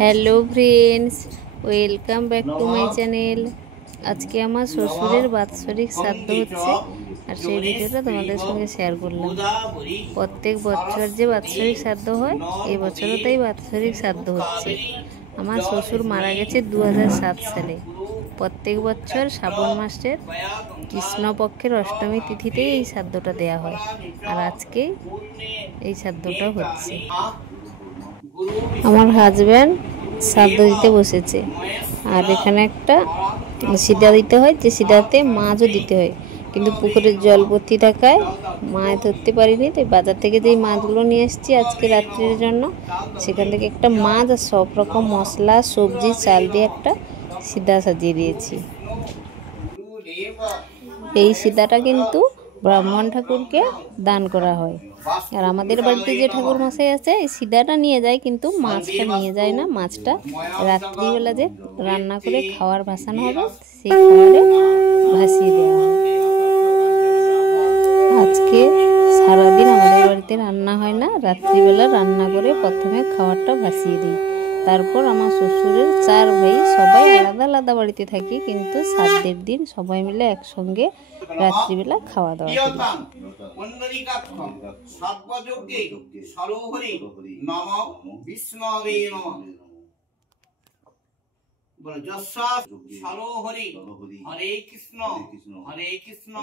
Hello friends, welcome back to my channel. আজকে আমার শ্বশুরের বাৎসরিক শ্রাদ্ধ হচ্ছে আর সেই ভিডিওটা তোমাদের সঙ্গে শেয়ার করলাম। প্রত্যেক বছর যে বাৎসরিক শ্রাদ্ধ হয়, এই বছরও তাই বাৎসরিক শ্রাদ্ধ হচ্ছে। আমার শ্বশুর মারা গেছে 2007 সালে। প্রত্যেক বছর শ্রাবণ মাসের কৃষ্ণপক্ষের অষ্টমী তিথিতেই এই শ্রাদ্ধটা দেওয়া হয়, আর আজকেই এই শ্রাদ্ধটা হচ্ছে। আমার হাজব্যান্ড শ্রাদ্ধ দিতে বসেছে, আর এখানে একটা সিদা দিতে হয়, যে সিদাতে মাছও দিতে হয়, কিন্তু পুকুরের জল ভর্তি থাকায় মাছ ধরতে পারিনি, তাই বাজার থেকে যেই মাছগুলো নিয়ে এসেছি আজকে রাত্রির জন্য, সেখান থেকে একটা মাছ আর সব রকম মশলা সবজি চাল দিয়ে একটা সিদা সাজিয়ে দিয়েছি। এই সিদাটা কিন্তু ব্রাহ্মণ ঠাকুরকে দান করা হয়। আর আমাদের বাড়িতে যে ঠাকুর মশাই আছে, এই সিদাটা নিয়ে যায়, কিন্তু মাছটা নিয়ে যায় না। মাছটা রাত্রিবেলা যে রান্না করে খাওয়ার ভাসানো হবে, সেই খাবারে ভাসিয়ে দেওয়া হয়। আজকে সারাদিন আমাদের বাড়িতে রান্না হয় না, রাত্রিবেলা রান্না করে প্রথমে খাবারটা ভাসিয়ে দিই। তারপর আমার শ্বশুরের 4 ভাই সবাই আলাদা আলাদা বাড়িতে থাকি, কিন্তু শ্রাদ্ধের দিন সবাই মিলে একসঙ্গে রাত্রিবেলা খাওয়া দাওয়া করি। হরে কৃষ্ণ হরে কৃষ্ণ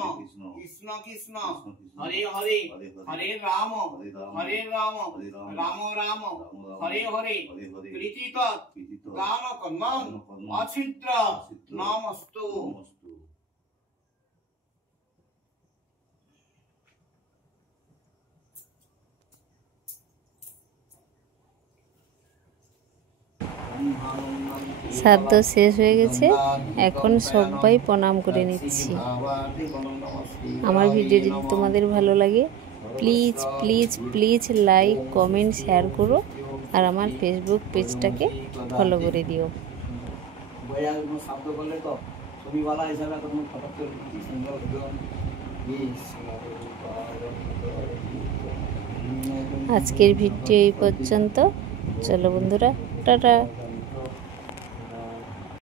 কৃষ্ণ কৃষ্ণ হরে হরে হরে রাম রাম রাম হরে হরে কৃতিত দান কর্মং অছিদ্র নমস্তু। শ্রাদ্ধ শেষ হয়ে গেছে, এখন সবাই প্রণাম করে নিচ্ছি। আমার ভিডিও যদি তোমাদের ভালো লাগে, please please please like comment share করো, আর আমার ফেসবুক পেজটাকে ফলো করে দিও। আজকের ভিডিও এই পর্যন্ত। চলো বন্ধুরা, টাটা।